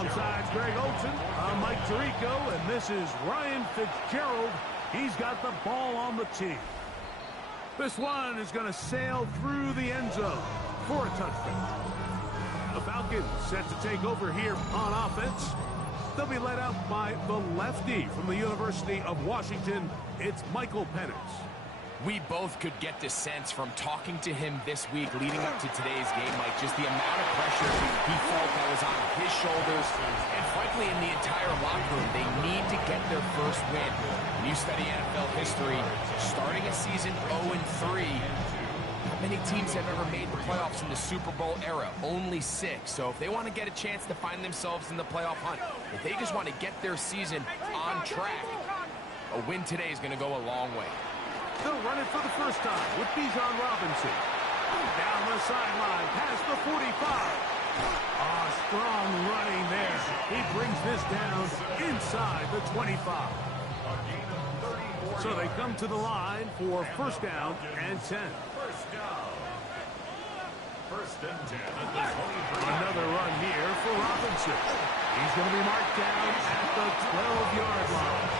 Alongside Greg Olson, I'm Mike Tirico, and this is Ryan Fitzgerald. He's got the ball on the tee. This one is going to sail through the end zone for a touchdown. The Falcons set to take over here on offense. They'll be led out by the lefty from the University of Washington. It's Michael Penix. We both could get the sense from talking to him this week leading up to today's game, Mike, just the amount of pressure he felt that was on his shoulders. And frankly, in the entire locker room, they need to get their first win. When you study NFL history, starting a season 0-3, not many teams have ever made the playoffs in the Super Bowl era, only 6. So if they want to get a chance to find themselves in the playoff hunt, if they just want to get their season on track, a win today is going to go a long way. They'll run it for the first time with Bijan Robinson. Down the sideline, past the 45. Strong running there. He brings this down inside the 25. So they come to the line for first down and 10. First and 10 at the 23. Another run here for Robinson. He's going to be marked down at the 12-yard line.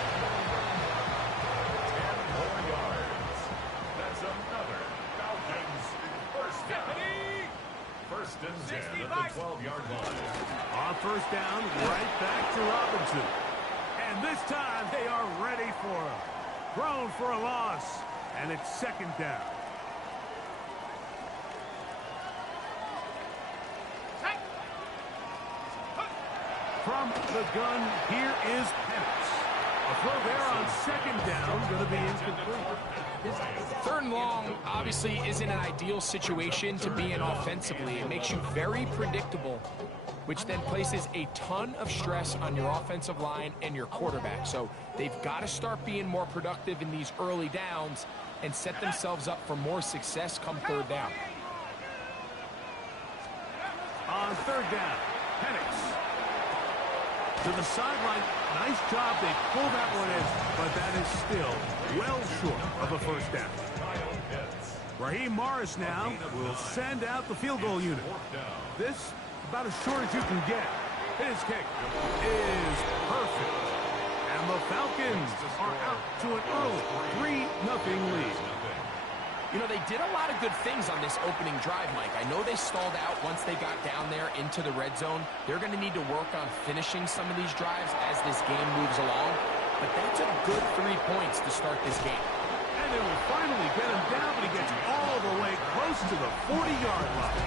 10 more yards. That's another Falcons first down. First and 10 at the 12-yard line. On first down, right back to Robinson. And this time they are ready for him. Thrown for a loss, and it's second down. From the gun, here is Penix. A throw there on second down, going to be incomplete. Third and long obviously isn't an ideal situation to be in offensively. It makes you very predictable, which then places a ton of stress on your offensive line and your quarterback. So they've got to start being more productive in these early downs and set themselves up for more success come third down. On third down, Penix to the sideline. Nice job. They pull that one in, but that is still well short of a first down. Raheem Morris now will send out the field goal unit. This about as short as you can get. His kick is perfect. And the Falcons are out to an early 3-0 lead. You know, they did a lot of good things on this opening drive, Mike. I know they stalled out once they got down there into the red zone. They're going to need to work on finishing some of these drives as this game moves along. But that's a good 3 points to start this game. And they will finally get him down, but he gets all the way close to the 40-yard line.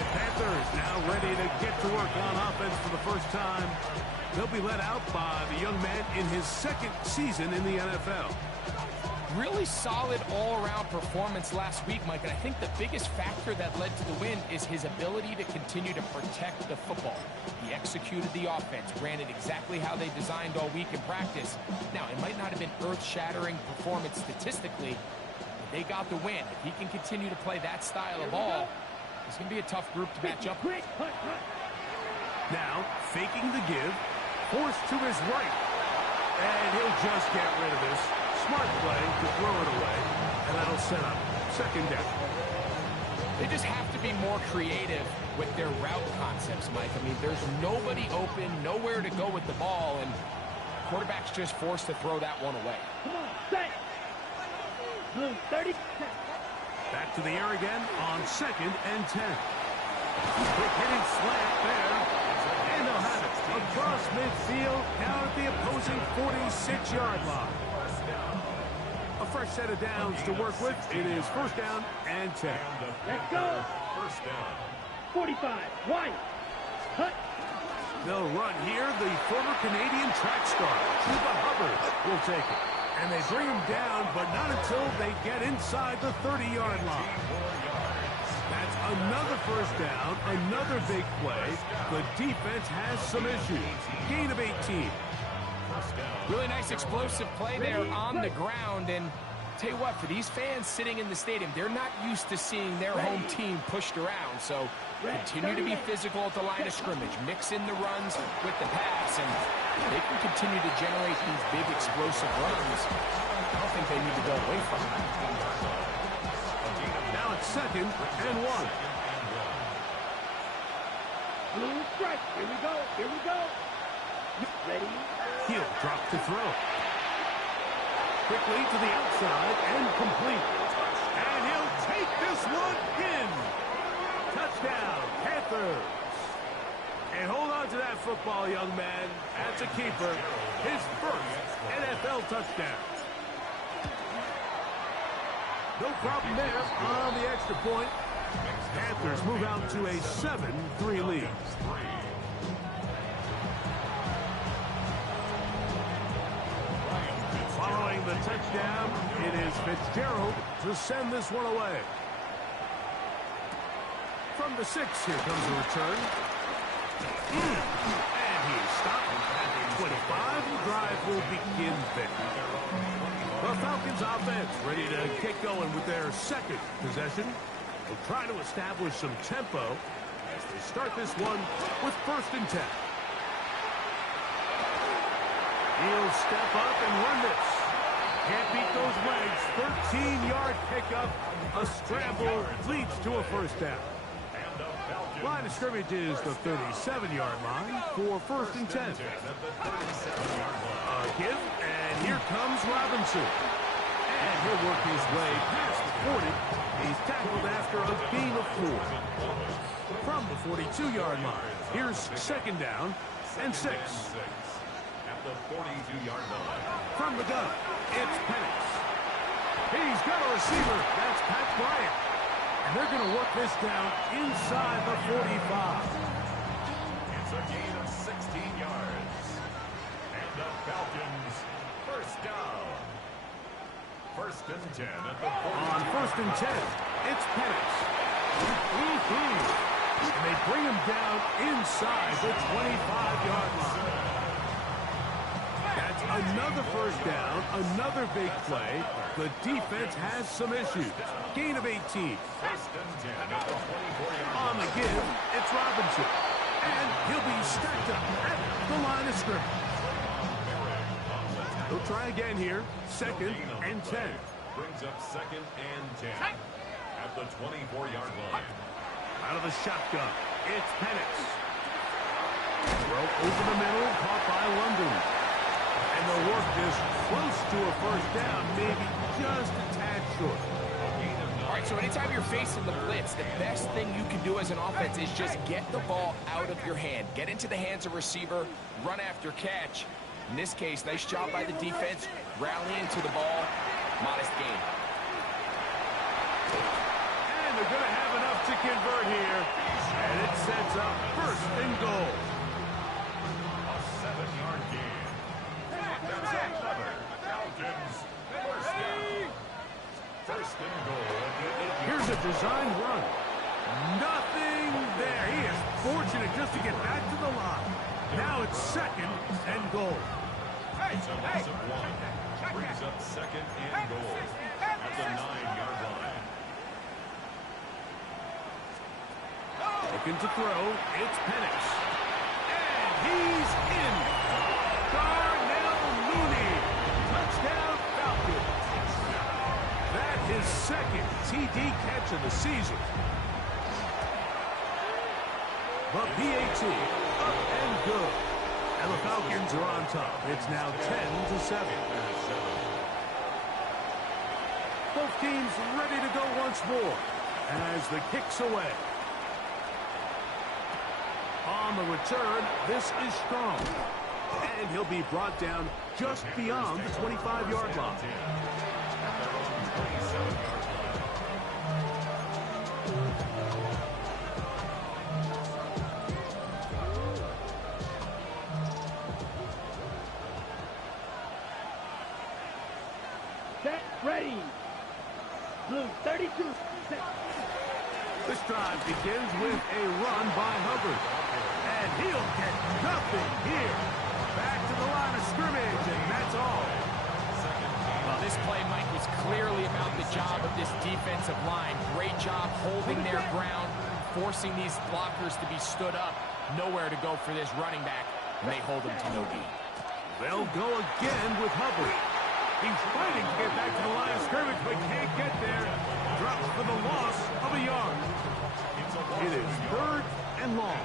The Panthers now ready to get to work on offense for the first time. They'll be led out by the young man in his second season in the NFL. Really solid all-around performance last week, Mike, and I think the biggest factor that led to the win is his ability to continue to protect the football. He executed the offense, ran it exactly how they designed all week in practice. Now, it might not have been earth-shattering performance statistically, but they got the win. If he can continue to play that style of ball, it's going to be a tough group to match up with. Now, faking the give, forced to his right, and he'll just get rid of this. Smart play to throw it away, and that'll set up second down. They just have to be more creative with their route concepts, Mike. I mean, there's nobody open, nowhere to go with the ball, and quarterback's just forced to throw that one away. Come on, set. Blue, 30. Back to the air again on second and 10. Quick hitting slant there, and they'll have it across midfield down at the opposing 46-yard line. A fresh set of downs to work with. It is first down and 10. Let's go. First down. 45. Wide. Hut. They'll run here. The former Canadian track star, Chuba Hubbard, will take it. And they bring him down, but not until they get inside the 30-yard line. That's another first down, another big play. The defense has some issues. Gain of 18. Really nice explosive play there on the ground, and tell you what, for these fans sitting in the stadium, they're not used to seeing their home team pushed around, so continue to be physical at the line of scrimmage, mix in the runs with the pass, and they can continue to generate these big explosive runs. I don't think they need to go away from it. Now it's second and 1. Blue strike. Here we go. Here we go. Ready? He'll drop to throw. Quickly to the outside and complete. And he'll take this one in. Touchdown, Panthers. And hold on to that football, young man. That's a keeper. His first NFL touchdown. No problem there on the extra point. Panthers move out to a 7-3 lead. Following the touchdown, it is Fitzgerald to send this one away. From the 6, here comes the return. And he's stopped at the 25. The drive will begin there. The Falcons offense ready to get going with their second possession. They'll try to establish some tempo as they start this one with 1st and 10. He'll step up and run this. Can't beat those legs. 13-yard pickup. A scramble leads to a 1st down. Line of scrimmage is the 37-yard line for 1st and 10. A give, and here comes Robinson. And he'll work his way past the 40. He's tackled after a gain of 4. From the 42-yard line, here's 2nd down and 6. At the 42-yard line. From the gun, it's Penix. He's got a receiver. That's Pat Bryant. And they're going to work this down inside the 45. It's a gain of 16 yards. And the Falcons, 1st down. 1st and 10 at the 42. On 1st and 10, it's Penix. And they bring him down inside the 25-yard line. That's another 1st down, another big play. The defense has some issues. Gain of 18. 1st and 10 at the 24-yard line. On the give, it's Robinson. And he'll be stacked up at the line of scrimmage. He'll try again here. 2nd and 10. Brings up 2nd and 10 at the 24-yard line. Out of the shotgun, it's Penix. Throw over the middle, caught by London. And they'll work this close to a 1st down, maybe just a tad short. All right, so anytime you're facing the blitz, the best thing you can do as an offense is just get the ball out of your hand. Get into the hands of receiver, run after catch. In this case, nice job by the defense, rallying to the ball. Modest gain. And they're going to have enough to convert here. And it sets up 1st and goal. A 7-yard gain. That's another Falcons 1st down. 1st and goal. Here's a design run. Nothing there. He is fortunate just to get back to the line. Now it's 2nd and goal. It's a loss of 1. Brings up 2nd and goal at the 9-yard line. Looking to throw, it's Penix. And he's in. Darnell Mooney. Touchdown Falcons. That is 2nd TD catch of the season. The PAT up and good. And the Falcons are on top. It's now 10-7. Both teams ready to go once more as the kick's away. On the return, this is Strong. And he'll be brought down just beyond the 25-yard line. Set. Ready. Blue 32. Set. This drive begins with a run by Hubbard. And he'll get nothing here. Back to the line of scrimmage, and that's all. Well, this play, Mike, was clearly about the job of this defensive line. Great job holding their ground, forcing these blockers to be stood up. Nowhere to go for this running back, and they hold him to no gain. They'll go again with Hubbard. He's fighting to get back to the line of scrimmage, but can't get there. Drops for the loss of a yard. It is 3rd and long.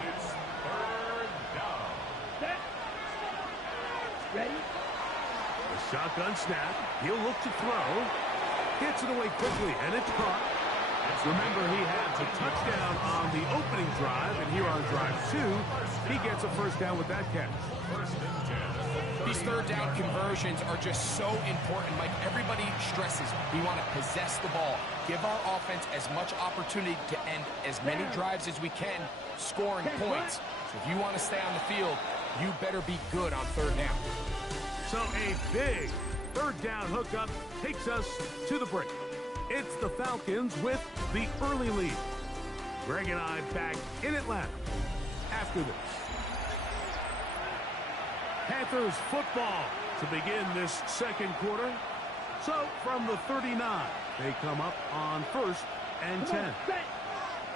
Ready? A shotgun snap. He'll look to throw. Gets it away quickly, and it's caught. Remember, he had the touchdown on the opening drive, and here on drive 2, he gets a first down with that catch. These third down conversions are just so important, Mike. Everybody stresses we want to possess the ball, give our offense as much opportunity to end as many drives as we can, scoring points. So if you want to stay on the field, you better be good on third down. So a big third down hookup takes us to the break. It's the Falcons with the early lead. Greg and I back in Atlanta after this. Panthers football to begin this second quarter. So from the 39, they come up on 1st and 10.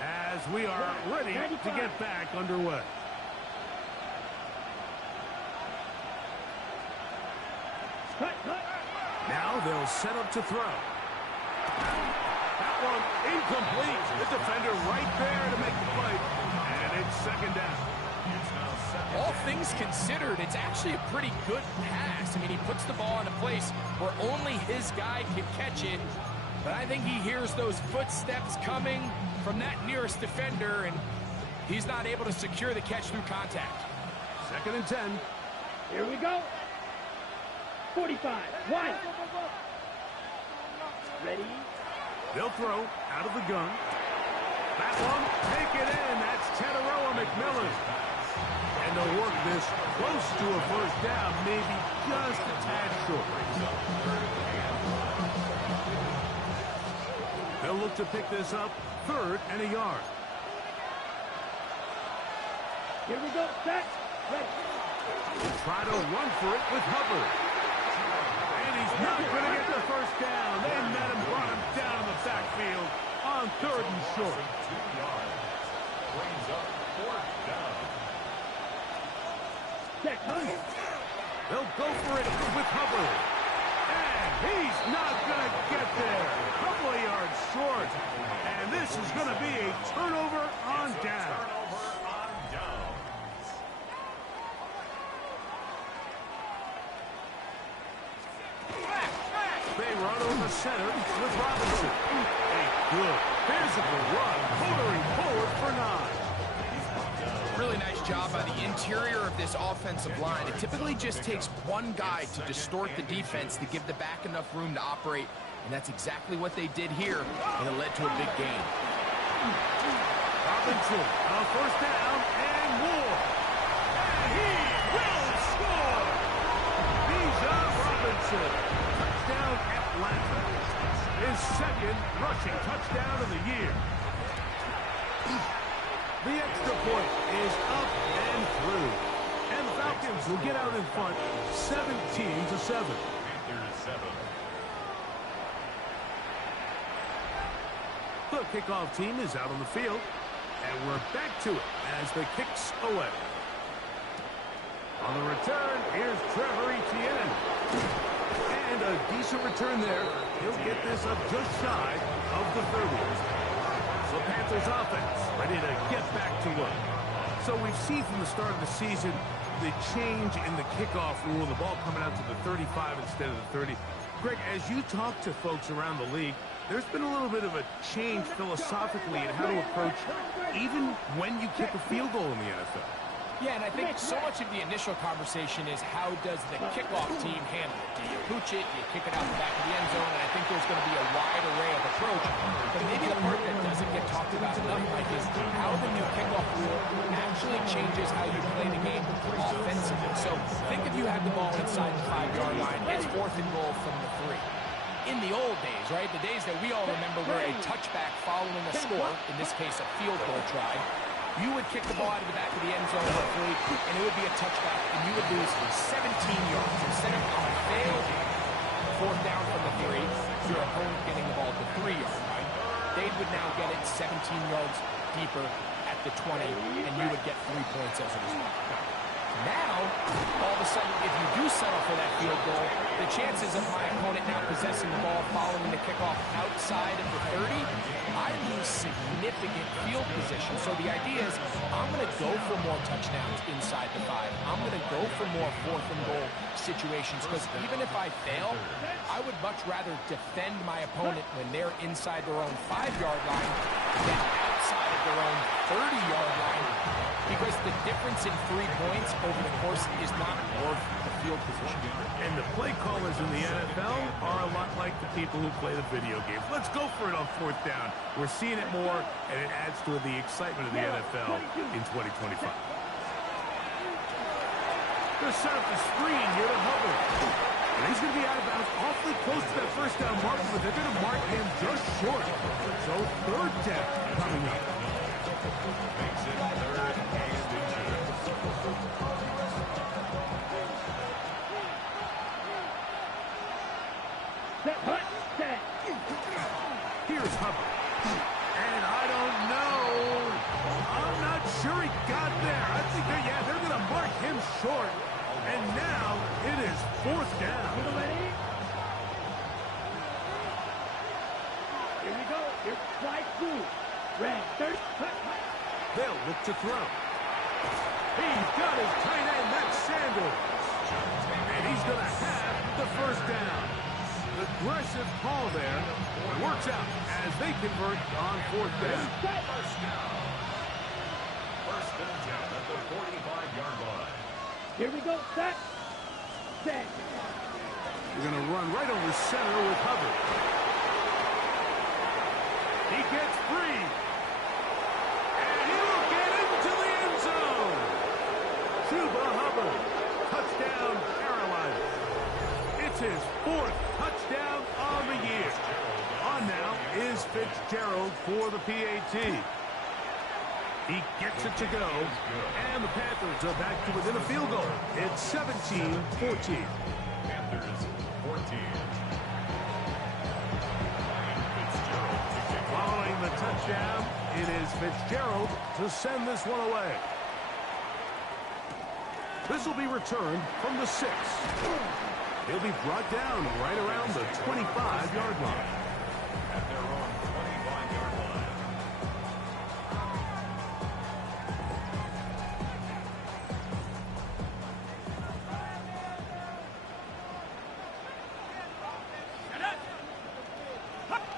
As we are ready to get back underway. Now they'll set up to throw. That one incomplete. The defender right there to make the play. And it's second down. All things considered, it's actually a pretty good pass. I mean, he puts the ball in a place where only his guy can catch it. But I think he hears those footsteps coming from that nearest defender, and he's not able to secure the catch through contact. 2nd and 10. Here we go. 45. One. Ready? They'll throw out of the gun. That one, take it in. That's Teteroa McMillan. And they'll work this close to a first down, maybe just a tad short. They'll look to pick this up 3rd and a yard. Here we go. Set. Ready. They'll try to run for it with Hubbard. And he's not going to get the first down. They met him, brought him down in the backfield on 3rd and short. 2 yards. Brings up 4th down. They'll go for it with Hubbard. And he's not going to get there. A couple of yards short. And this is going to be a turnover on down. They run over center with Robinson. A good physical run, motoring forward for 9. Really nice job by the interior of this offensive line. It typically just takes one guy to distort the defense to give the back enough room to operate, and that's exactly what they did here, and it led to a big gain. Robinson on 1st down and more. And he will score. Bijan Robinson. Touchdown Atlanta. His 2nd rushing touchdown of the year. The extra point is up and through. And the Falcons will get out in front 17-7. The kickoff team is out on the field. And we're back to it as the kicks away. On the return, here's Trevor Etienne. And a decent return there. He'll get this up just shy of the 30. So Panthers offense ready to get back to work. So we've seen from the start of the season the change in the kickoff rule, the ball coming out to the 35 instead of the 30. Greg, as you talk to folks around the league, there's been a little bit of a change philosophically in how to approach even when you kick a field goal in the NFL. Yeah, and I think so much of the initial conversation is how does the kickoff team handle it? Do you pooch it? Do you kick it out the back of the end zone? And I think there's going to be a wide array of approach. But maybe the part that doesn't get talked about enough, Mike, is how the new kickoff rule actually changes how you play the game offensively. So think if you had the ball inside the 5-yard line, it's 4th and goal from the 3. In the old days, right, the days that we all remember were a touchback following a score, in this case a field goal try, you would kick the ball out of the back of the end zone hopefully, and it would be a touchback, and you would lose 17 yards. Instead of a failed 4th down from the 3, your opponent getting the ball at the 3-yard line, they would now get it 17 yards deeper at the 20, and you would get 3 points as a result. Now, all of a a sudden, if you do settle for that field goal, the chances of my opponent now possessing the ball following the kickoff outside of the 30, I lose significant field position. So the idea is I'm going to go for more touchdowns inside the 5. I'm going to go for more 4th and goal situations because even if I fail, I would much rather defend my opponent when they're inside their own 5-yard line than outside of their own 30-yard line, because the difference in 3 points over the course is not worth the field position. And the play callers in the NFL are a lot like the people who play the video games. Let's go for it on 4th down. We're seeing it more, and it adds to the excitement of the NFL in 2025. They're set up the screen here to Hubbard. And he's going to be out of bounds awfully close to that 1st down mark, but they're going to mark him just short. So 3rd down coming up. Makes it 3rd and inches. Set. Here's Hubbard. And I don't know. I'm not sure he got there. I think they're going to mark him short. And now it is 4th down. Here we go. Here's slide 2. Red 30. They'll look to throw. He's got his tight end, that's Sanders. And he's going to have the 1st down. Aggressive call there. It works out as they convert on 4th down. 1st down. 1st and 10 at the 45-yard line. Here we go. Set. We're going to run right over center with Hubbard. He gets free. And he will get into the end zone. Chuba Hubbard. Touchdown, Carolina. It's his 4th touchdown on the year. On now is Fitzgerald for the PAT. He gets it to go, and the Panthers are back to within a field goal. It's 17-14. Panthers 14. Following the touchdown, it is Fitzgerald to send this one away. This will be returned from the 6. He'll be brought down right around the 25-yard line. At their own 25-yard line.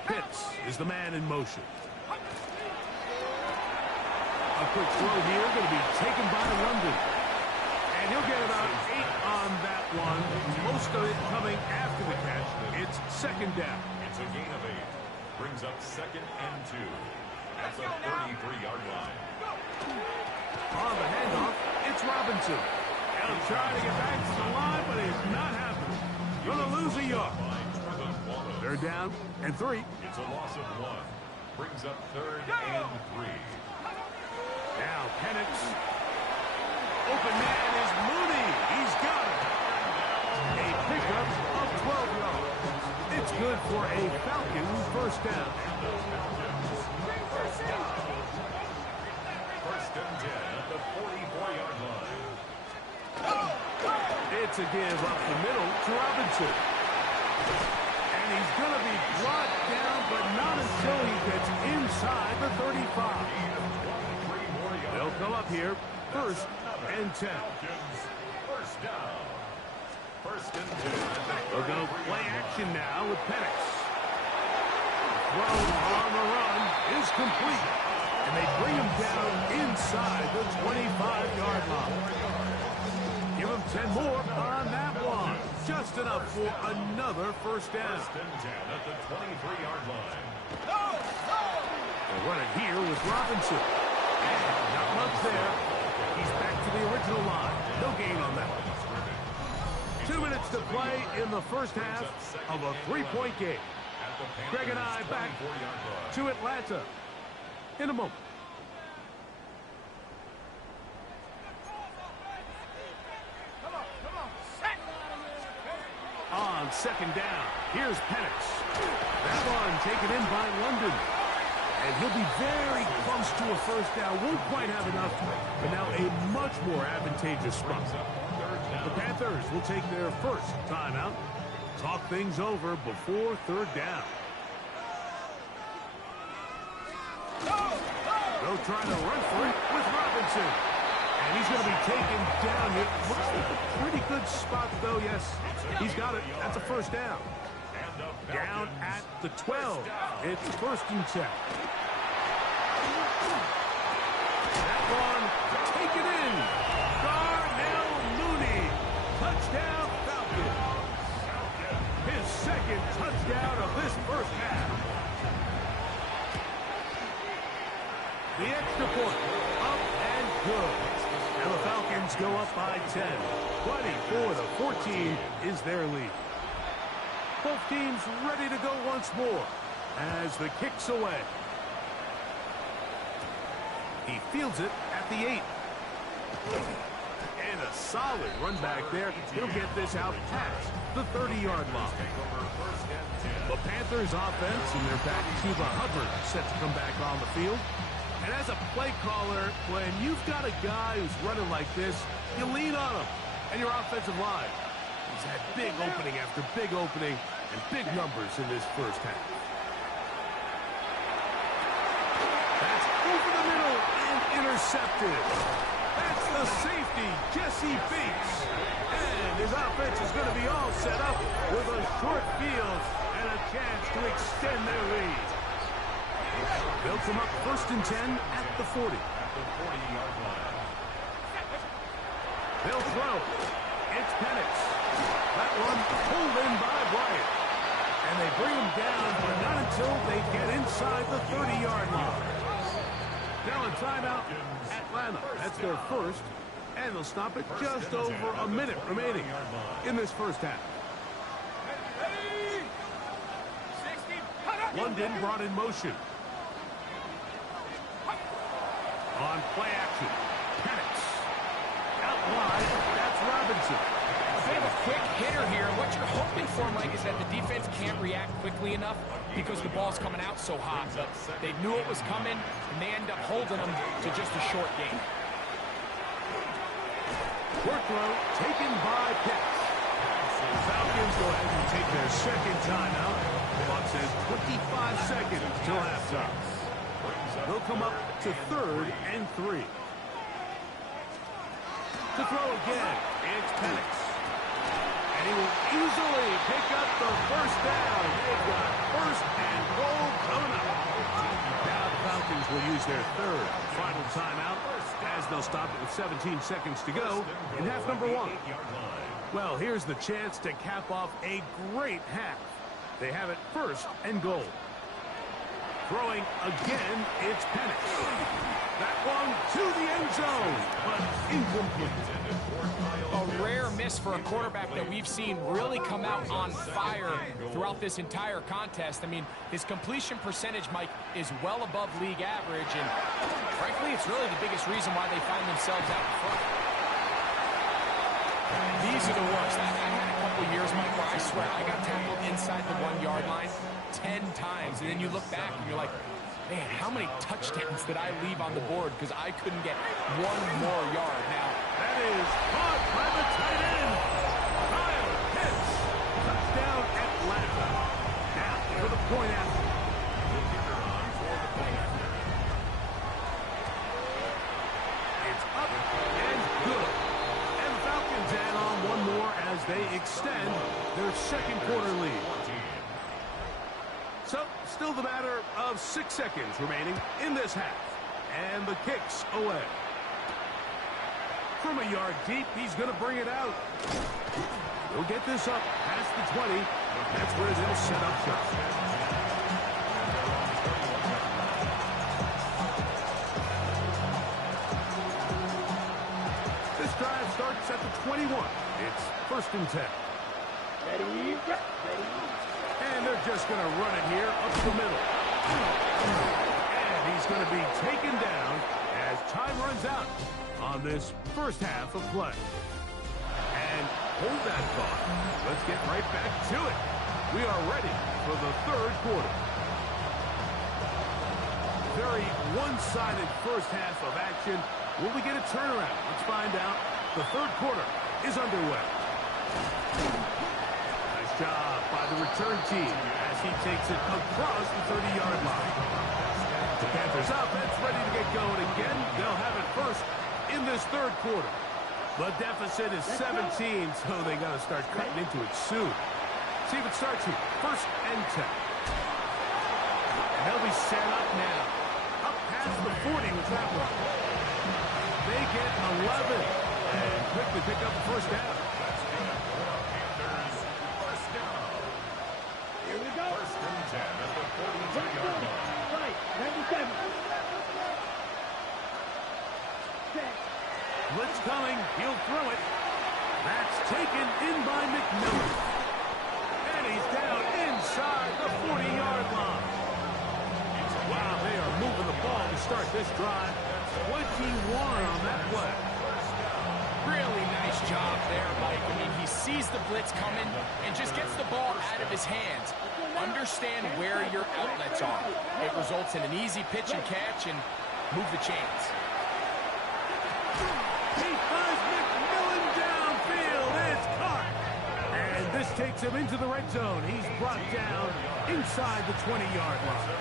Pitts is the man in motion. A quick throw here, going to be taken by London. And he'll get about 8 on that one. Most of it coming after the catch. It's 2nd down. It's a gain of 8. Brings up 2nd and 2. At the 33-yard line. On the handoff, it's Robinson. He'll try to get back to the line, but it's not happening. Going to lose a yard. They're down and 3. It's a loss of 1. Brings up 3rd and 3. Now Penix. Open man is Mooney. He's got it. A pickup of 12 yards. It's good for a Falcons 1st down. 1st and 10 at the 44-yard line. It's a give up the middle to Robinson. And he's going to be brought down, but not until he gets inside the 35. They'll come up here, 1st and 10. 1st down. 1st and 10. They're going to play action now with Penix. Throw on the run is complete. And they bring him down inside the 25-yard line. Give him 10 more on that one. Just enough for another 1st down. 1st and 10 at the 23-yard line. They're running here with Robinson. And not much there. He's back to the original line. No gain on that one. 2 minutes to play in the 1st half of a 3-point game. Greg and I back to Atlanta in a moment. On 2nd down, here's Penix. That one taken in by London. And he'll be very close to a 1st down. Won't quite have enough, but now a much more advantageous spot. The Panthers will take their first timeout. Talk things over before third down. They'll try to run for it with Robinson. And he's going to be taken down here. Looks like a pretty good spot, though. Yes, he's got it. That's a first down. Down at the 12. It's first and 10. That one taken in. Darnell Mooney. Touchdown Falcons. His second touchdown of this first half. The extra point. Up and good. And the Falcons go up by 10. 24-14 is their lead. Both teams ready to go once more as the kick's away. He fields it at the 8. And a solid run back there. He'll get this out past the 30-yard line. The Panthers offense and their back Chuba Hubbard set to come back on the field. And as a play caller, when you've got a guy who's running like this, you lean on him and your offensive line. He's had big opening after big opening and big numbers in this first half. That's over the middle and intercepted. That's the safety, Jesse Bates. And his offense is going to be all set up with a short field and a chance to extend their lead. They'll come up first and 10 at the 40. They'll throw. It's Penix. That one pulled in by Bryant. And they bring him down, but not until they get inside the 30-yard line. Now a timeout, Atlanta. That's their first. And they'll stop it just over a minute remaining in this first half. London brought in motion. On play action, Penix. Out wide, that's Robinson. They have a quick hitter here. What you're hoping for, Mike, is that the defense can't react quickly enough because the ball's coming out so hot. But they knew it was coming, and they end up holding them to just a short game. Short throw taken by Pitts. The Falcons go ahead and take their second timeout. The clock says 25 seconds till halftime. They'll come up to third and 3. To throw again, it's Penix. And he will easily pick up the first down. They've got first and goal coming up. Now the Falcons will use their third final timeout as they'll stop it with 17 seconds to go in half number 1. Well, here's the chance to cap off a great half. They have it first and goal. Throwing again, it's Penix. That one to the end zone, but incomplete. A rare miss for a quarterback that we've seen really come out on fire throughout this entire contest. I mean, his completion percentage, Mike, is well above league average, and frankly, it's really the biggest reason why they find themselves out in front. These are the worst. I had a couple years, Mike, where I swear I got tackled inside the 1-yard line 10 times, and then you look back and you're like, man, how many touchdowns did I leave on the board because I couldn't get one more yard? Now, that is caught by the tight end. Kyle Pitts. Touchdown Atlanta. Now for the point after. It's up and good. And the Falcons add on one more as they extend their second quarter lead. So, still the matter of 6 seconds remaining in this half. And the kick's away. From a yard deep, he's going to bring it out. He'll get this up past the 20. That's where they'll set up shop. This drive starts at the 21. It's first and 10. Ready. And they're just going to run it here up the middle. And he's going to be taken down as time runs out on this first half of play. And hold that thought. Let's get right back to it. We are ready for the third quarter. Very one-sided first half of action. Will we get a turnaround? Let's find out. The third quarter is underway. Nice job by the return team as he takes it across the 30-yard line. The Panthers offense ready to get going again. They'll have it first in this third quarter. The deficit is 17, so they got to start cutting into it soon. See if it starts here. First and 10. And they'll be set up now. Up past the 40 with that one. They get 11 and quickly pick up the first down. Here we go. First and 10 at the 42-yard line. Right, 97. Set. Blitz coming. He'll throw it. That's taken in by McMillan. And he's down inside the 40-yard line. Wow, they are moving the ball to start this drive. 21 on that play. Really nice job there, Mike. I mean, he sees the blitz coming and just gets the ball out of his hands. Understand where your outlets are. It results in an easy pitch and catch and move the chains. He finds McMillan downfield. It's caught. And this takes him into the red zone. He's brought down inside the 20-yard line.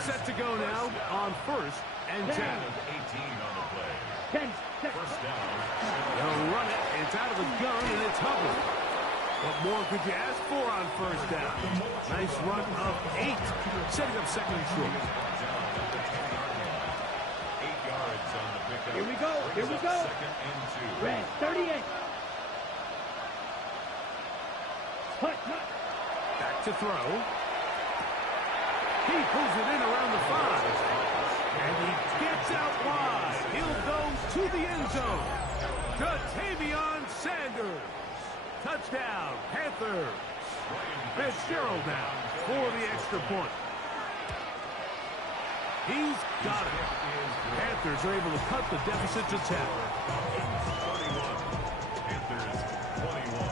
Set to go now on first and 10. 18 on the play. 10. First down. They'll run it. It's out of the gun, and it's Hubbard. What more could you ask for on first down? Nice run of 8, setting up second and short. 8 yards on the pickup. Here we go. Here we go. Second and 2. Red, 38. Hut. Back to throw. He pulls it in around the 5. And he gets out wide. He'll go to the end zone. Jatavion Sanders. Touchdown, Panthers. Fitzgerald now for the extra point. He's got it. Panthers are able to cut the deficit to 10. 21. Panthers 21.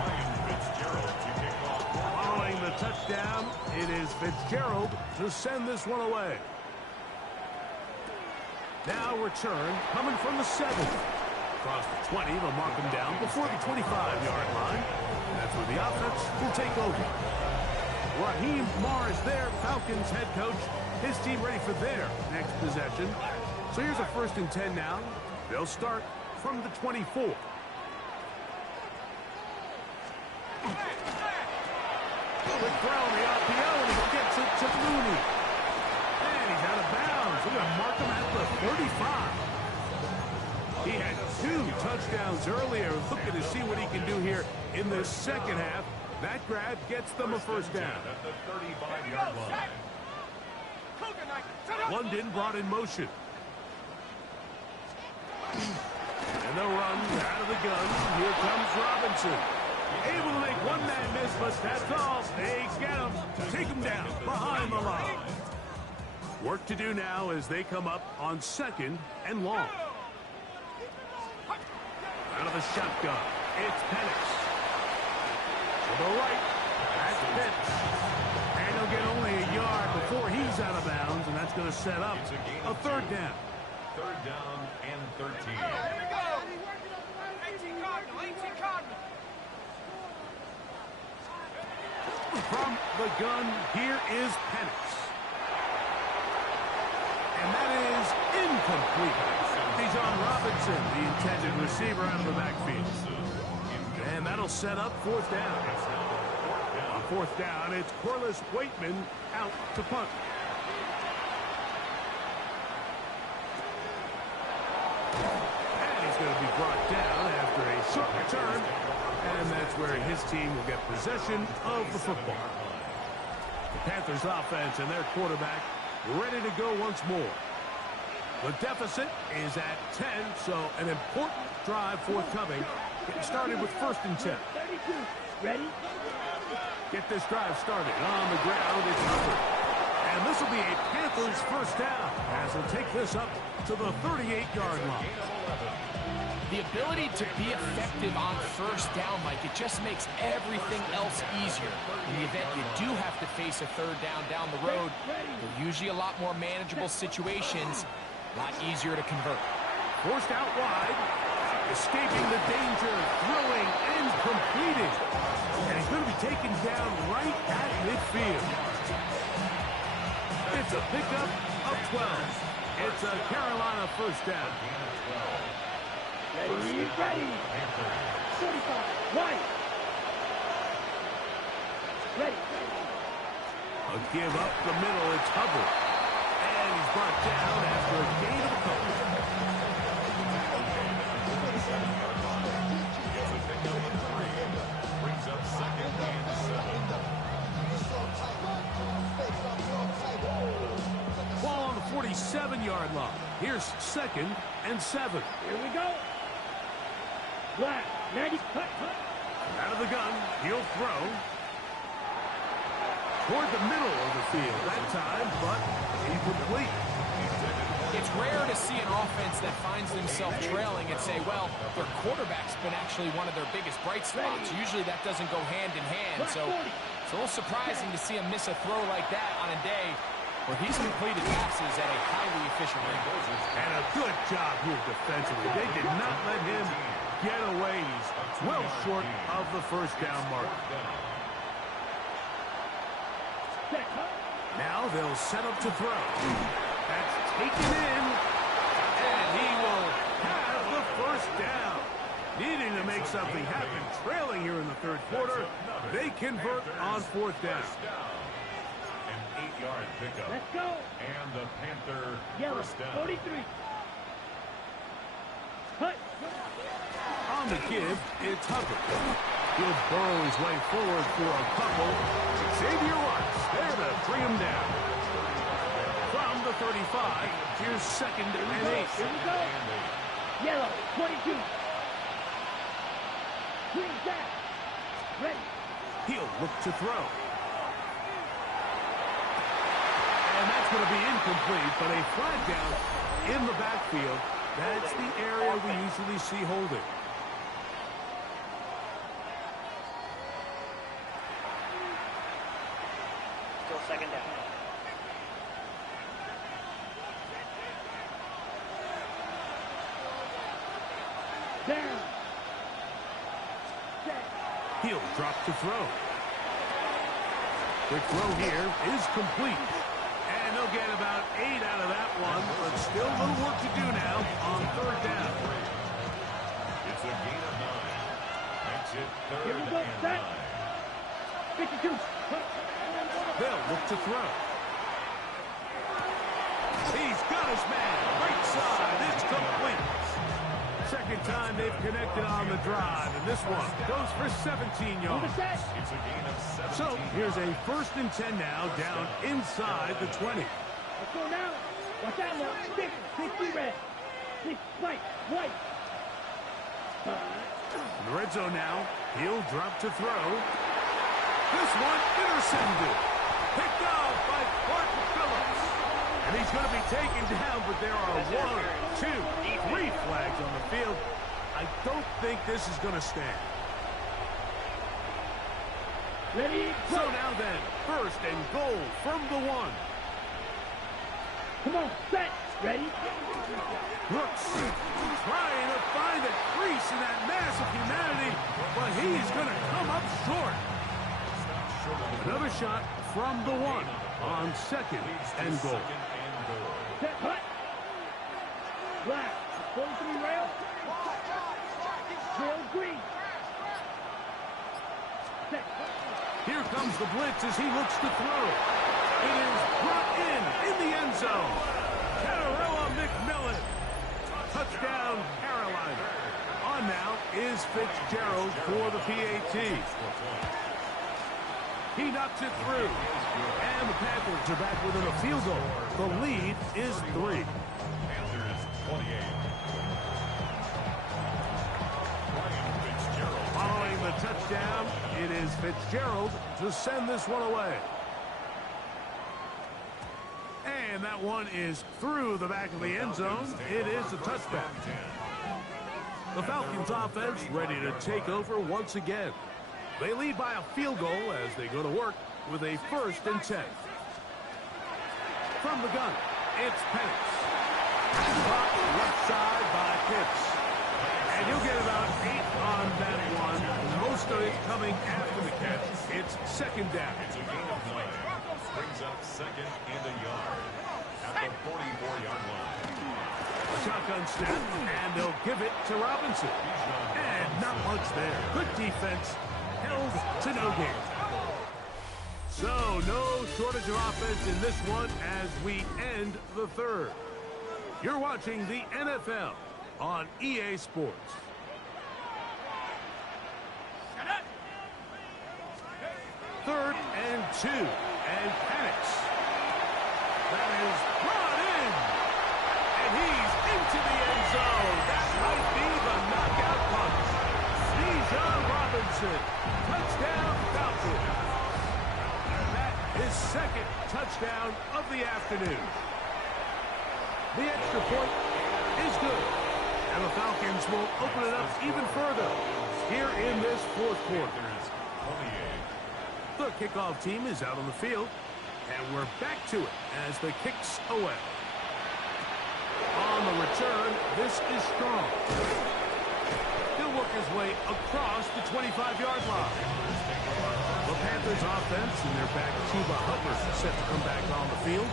Ryan Fitzgerald to kick off. Following the touchdown, it is Fitzgerald to send this one away. Now return coming from the 7. Across the 20, they'll mark him down before the 25-yard line. That's where the offense will take over. Raheem Morris there, Falcons head coach. His team ready for their next possession. So here's a first and 10 now. They'll start from the 24. Quick throw on the RPO, and he gets it to Mooney. And he's out of bounds. We're going to mark him at the 35. He had 2 touchdowns earlier. Looking to see what he can do here in the second half. That grab gets them a first down. At the 35-yard line. London brought in motion. And they'll run out of the gun. Here comes Robinson. Able to make one man miss, but that's all. They get him. Take him down behind the line. Work to do now as they come up on second and long. Out of the shotgun, it's Penix. To the right, that's Pitts. And he'll get only a yard before he's out of bounds, and that's going to set up a third down. Third down and 13. Here we go. 18 Cardinal, 18 Cardinal. From the gun, here is Penix. And that is incomplete. Bijan Robinson, the intended receiver, out of the backfield. And that'll set up fourth down. On fourth down, it's Corliss Waitman out to punt. And he's going to be brought down after a short return. And that's where his team will get possession of the football. The Panthers offense and their quarterback ready to go once more. The deficit is at 10, so an important drive forthcoming. Getting started with first and 10. 32. Ready? Get this drive started on the ground. It's Hubbard. And this will be a Panthers first down as they'll take this up to the 38-yard line. The ability to be effective on first down, Mike, it just makes everything else easier. In the event you do have to face a third down the road, they're usually a lot more manageable situations, a lot easier to convert. Forced out wide. escaping the danger, throwing and completing. And he's going to be taken down right at midfield. It's a pickup of 12. It's a Carolina first down. Ready, ready. 45, right. Ready. A give up the middle, it's Hubbard. And he's brought down after a gain of a couple. Brings up second and 7. Ball on the 47-yard line. Here's second and 7. Here we go. Black, 90, cut. Out of the gun, he'll throw. Toward the middle of the field that time, but incomplete. It's rare to see an offense that finds themselves trailing and say, well, their quarterback's been actually one of their biggest bright spots. Usually that doesn't go hand in hand, so it's a little surprising to see him miss a throw like that on a day where he's completed passes at a highly efficient rate. And a good job here defensively. They did not let him get away. He's well short of the first down mark. Now they'll set up to throw. That's taken in, and he will have the first down. Needing to make something happen, trailing here in the third quarter, they convert on fourth down. An 8-yard pickup. Let's go. And the Panther Yellow, first down. 43. Cut. On the give, it's Hubbard. He'll burrow his way forward for a couple. Xavier Watts there to bring him down. From the 35, here's second and 8. Here we go. Yellow, 22. Green back. Ready. He'll look to throw. And that's going to be incomplete, but a flag down in the backfield. That's the area we usually see holding. Still second down. Down. He'll drop to throw. The throw here is complete. And they'll get about 8 out of that one, but still a little work to do now on third down. It's a gain of 9. Makes it Here third we go. and Set. 9. 52. Cut. They'll look to throw. He's got his man. Right side. It's complete. Second time they've connected on the drive, and this one goes for 17 yards. Set. It's a gain of 17. So here's a 1st and 10 now, down inside the 20. Let's go now. Watch out now. 60 red. 6 white. White. In the red zone now, he'll drop to throw. This one intercepted. Picked off by Clark Phillips. And he's going to be taken down, but there are 1, 2, 3 flags on the field. I don't think this is going to stand. Ready. So now then, 1st and goal from the 1. Come on. Set. Ready. Brooks trying to find a crease in that mass of humanity, but he's going to come up short. Another shot from the 1 on 2nd and goal. Set. Cut. Black. 43 rail. Trail green. Set. Here comes the blitz as he looks to throw. It is brought in the end zone. Catarella McMillan. Touchdown, Carolina. On now is Fitzgerald for the PAT. He knocks it through. And the Panthers are back within a field goal. The lead is 3. Panthers 28. Following the touchdown, it is Fitzgerald to send this one away. And that one is through the back of the end zone. It is a touchdown. The Falcons offense ready to take over once again. They lead by a field goal as they go to work with a 1st and 10. From the gun, it's Penix. Caught left side by Pitts. And he'll get coming after the catch. It's second down. It's a gain of 9. Brings up second and a yard at the 44-yard line. A shotgun snap, and they'll give it to Robinson. And not much there. Good defense, held to no gain. So, no shortage of offense in this one as we end the third. You're watching the NFL on EA Sports. Third and 2, and Penix. That is brought in, and he's into the end zone. That might be the knockout punch. Bijan Robinson, touchdown Falcons. And that is second touchdown of the afternoon. The extra point is good, and the Falcons will open it up even further here in this fourth quarter. The kickoff team is out on the field, and we're back to it as the kicks away. On the return, this is strong. He'll work his way across the 25-yard line. The Panthers offense and their back Chuba Hubbard set to come back on the field.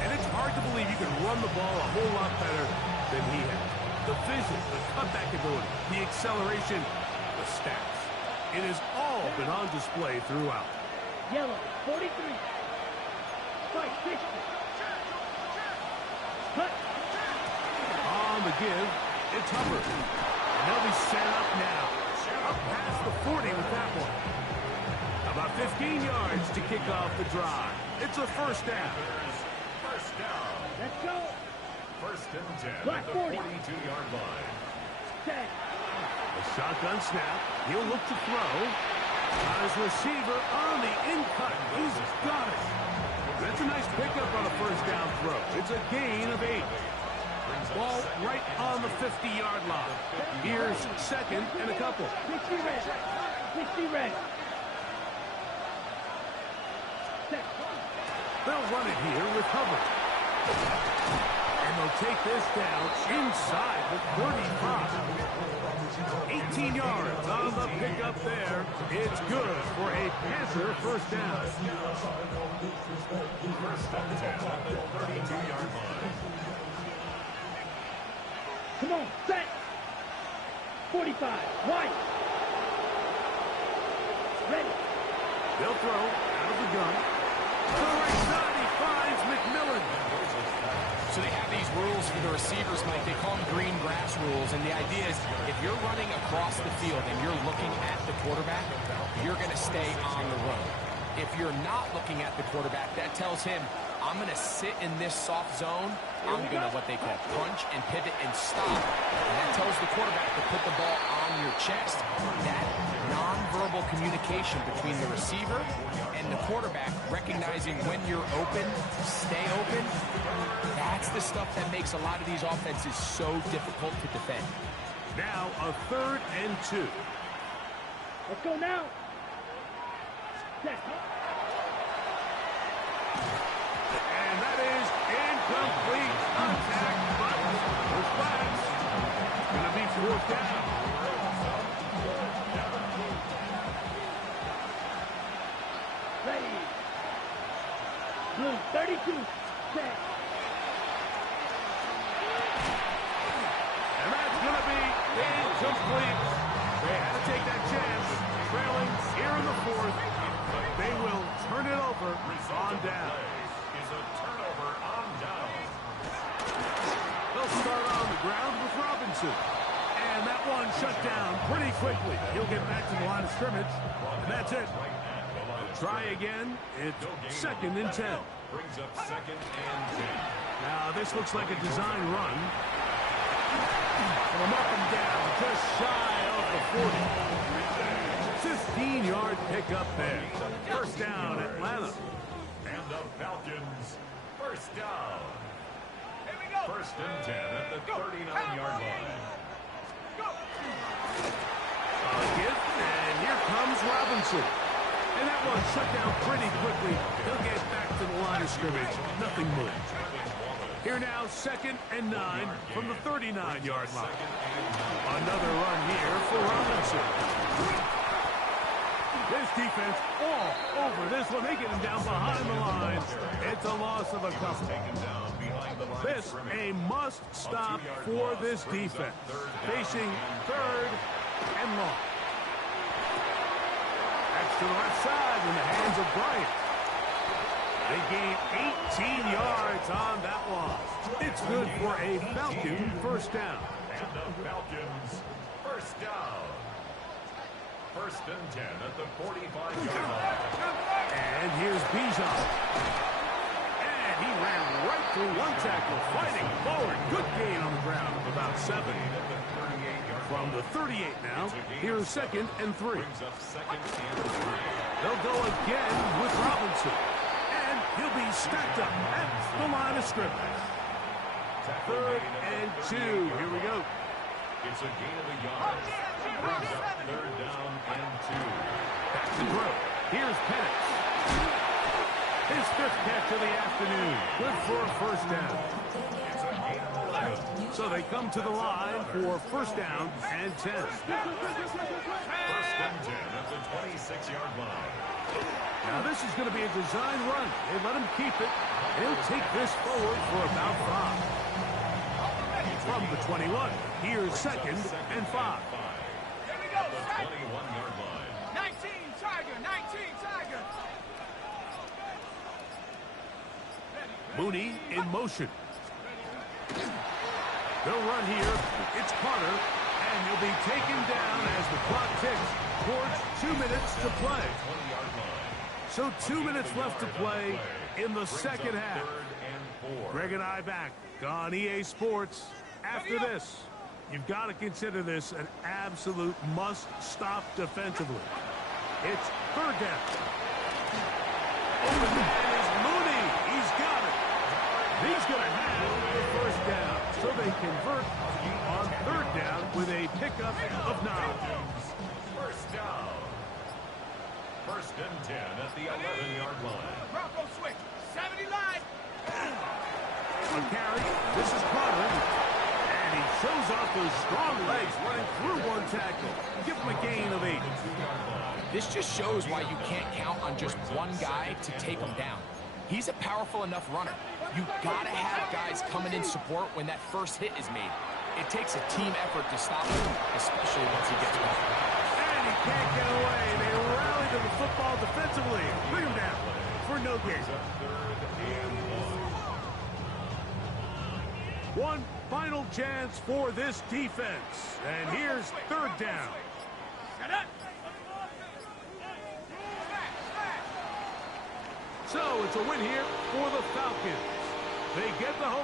And it's hard to believe you can run the ball a whole lot better than he has. The vision, the cutback ability, the acceleration, the stats. It has all been on display throughout. Yellow, 43. Fight, 60. Cut. On the give, it's Hubbard. And they'll be set up now. Up past the 40 with that one. About 15 yards to kick off the drive. It's a first down. First down. Let's go. First and 10 Black at the 40. 42-yard line. Tag. A shotgun snap. He'll look to throw. Got his receiver on the in-cut. He's got it. That's a nice pickup on a first down throw. It's a gain of 8. Ball right on the 50-yard line. Here's second and a couple. 60 red. 60 red. Set. They'll run it here with Hubbard. And they'll take this down inside the 35. 18 yards on the pickup there. It's good for a Panther first down. First and 10 at the 32-yard line. Come on, set. 45. Wide. Ready. They'll throw out of the gun. To the right side, he finds McMillan. So they have these rules for the receivers, Mike. They call them green grass rules. And the idea is if you're running across the field and you're looking at the quarterback, you're going to stay on the road. If you're not looking at the quarterback, that tells him, I'm going to sit in this soft zone. I'm going to what they call punch and pivot and stop. And that tells the quarterback to put the ball on your chest. That nonverbal communication between the receiver and the quarterback, recognizing when you're open, stay open, that's the stuff that makes a lot of these offenses so difficult to defend. Now a third and 2. Let's go now. Set. And that is incomplete contact, but the flags going to be fourth down. Ready. Blue, 32. Set. And that's going to be incomplete. They had to take that chance. Trailing here in the fourth. They will turn it over on down. Is a turnover on down. They'll start on the ground with Robinson. And that one shut down pretty quickly. He'll get back to the line of scrimmage. And that's it. Try again. It's second and 10. Brings up second and 10. Now this looks like a design run. From up and down, just shy of the 40. 15-yard pickup there. First down, Atlanta. And the Falcons, first down. First and 10 at the 39-yard line. Give, and here comes Robinson. And that one shut down pretty quickly. He'll get back to the line of scrimmage. Nothing moved. Here now, second and 9 from the 39-yard line. Another run here for Robinson. defense all over this one. They get him down behind the line. It's a loss of a couple. This a must-stop for this defense. Facing third and long. That's to the left side in the hands of Bryant. They gain 18 yards on that loss. It's good for a Falcon first down. And the Falcons first down. First and 10 at the 45-yard line. And here's Bijan. And he ran right through one tackle, fighting forward. Good gain on the ground of about 7. From the 38 now, here's second and 3. They'll go again with Robinson. And he'll be stacked up at the line of scrimmage. Third and 2. Here we go. It's a gain of a yard. Brings up third down and 2. Back to throw. Here's Penix. His 5th catch of the afternoon. Good for a first down. It's a gain of 11. So they come to the line for first down and 10. First and 10 at the 26-yard line. Now this is going to be a design run. They let him keep it. He'll take this forward for about 5. From the 21, here's second and 5. Here we go. The 21-yard line. 19 Tiger. 19 Tiger. Mooney in motion. They'll run here. It's Carter, and he'll be taken down as the clock ticks towards 2 minutes to play. 20-yard line. So 2 minutes left to play in the second half. Third and 4. Greg and I back on EA Sports. After this, you've got to consider this an absolute must-stop defensively. It's third down. Open man is Mooney. He's got it. He's going to have the first down. So they convert on third down with a pickup of 9. First down. First and 10 at the 11-yard line. Bronco switch. 70 line. On carry, this is Carter. And he shows off those strong legs running through one tackle. Give him a gain of 8. This just shows why you can't count on just one guy to take him down. He's a powerful enough runner. You gotta have guys coming in support when that first hit is made. It takes a team effort to stop him, especially once he gets back. And he can't get away. They rally to the football defensively. Bring him down for no gain. One final chance for this defense. And here's third down. Set up. So it's a win here for the Falcons. They get the home